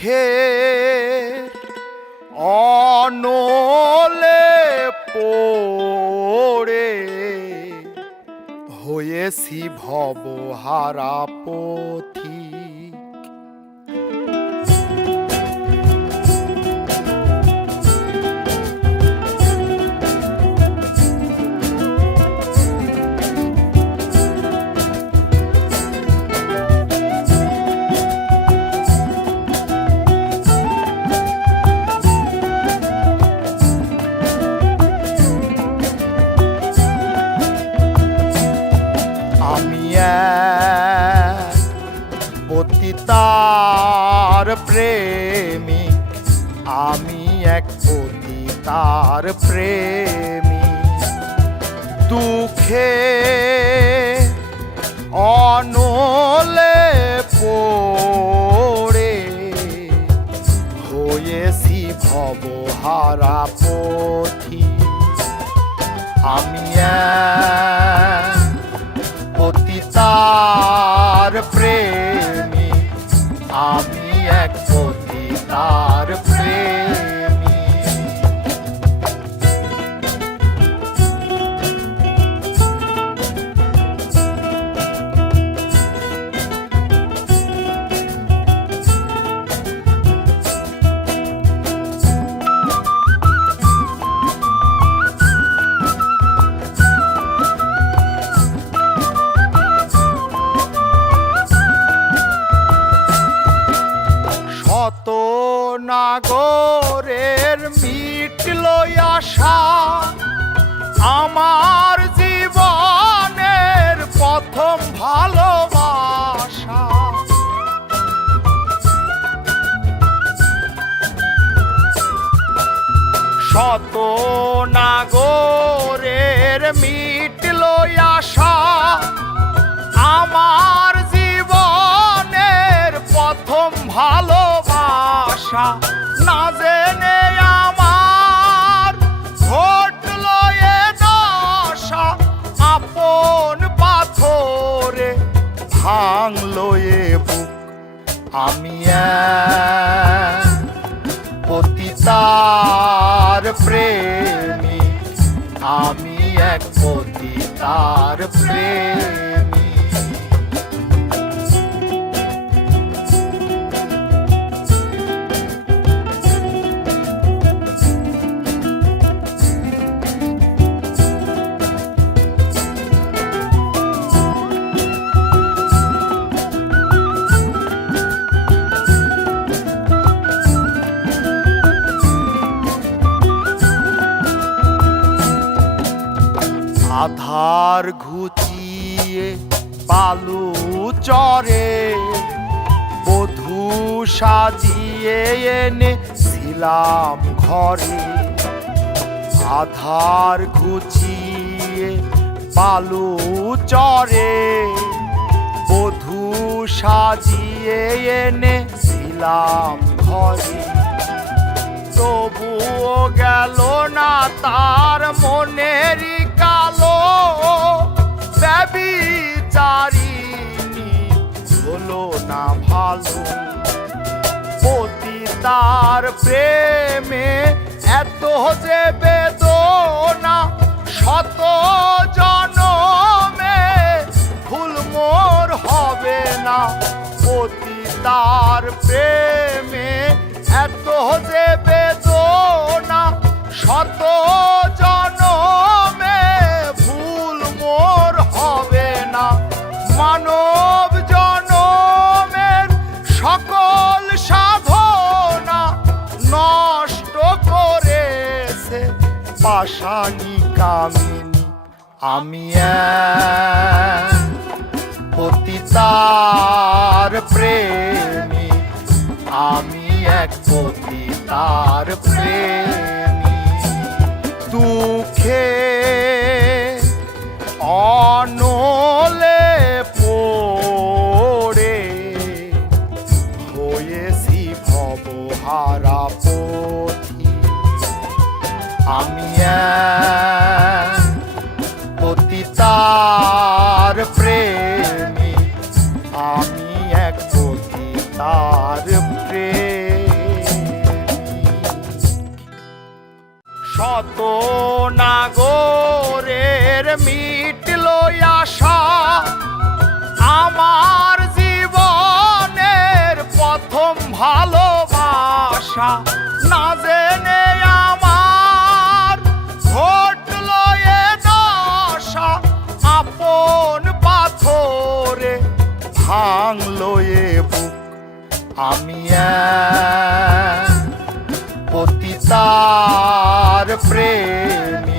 দুঃখের অনলে পড়ে হয়েছি ভবহারা পথিক। পতিতার প্রেমিক, আমি এক পতিতার প্রেমিক। দুঃখে অনলে পড়ে হয়েছি ভবহারা পথিক। আমি পতিতার প্রেমিক, আমি এক পতিতার প্রেমিক। নাগরের মিটল আশা, আমার জীবনের প্রথম ভালোবাসা। শত নাগরের মিটল আশা, আমার জীবনের প্রথম ভালোবাসা। না জেনে আমার ঘটল এ দশা, আপন পাথরে ভাঙলো এ বুক। আমি পতিতার প্রেমিক, আমি এক পতিতার প্রেমিক। আধার ঘুচিয়ে পালু চরে বধূ সাজিয়ে এনেছিলাম ঘরে। আধার ঘুচিয়ে পালু চরে বধূ সাজিয়ে এনেছিলাম ঘরে। তবুও গেল না তার মনেরই কালো, ব্যভিচারিণী হলো না ভালো। পতিতার প্রেমে এত যে বেদনা, শত জনমে ভুল মোর হবে না। পতিতার প্রেমে এত যে বেদনা, শত জনমে ভুল মোর হবে না। মানব জনমের সকল সাধনা নষ্ট করেছে পাষাণী কামিনী। আমি পতিতার প্রেমিক, আমি এক পতিতার প্রেমিক। দুঃখে অনলে পড়ে হয়েছি ভবহারা পথিক। আমি পতিতার প্রেমিক, আমি এক পতিতার প্রেমিক। যত নাগরের মিটল আশা আমার জীবনের প্রথম ভালোবাসা না জেনে আমার ঘটল এ দশা আপন পাথরে ভাঙলো এ বুক আমি এক পতিতার প্রেম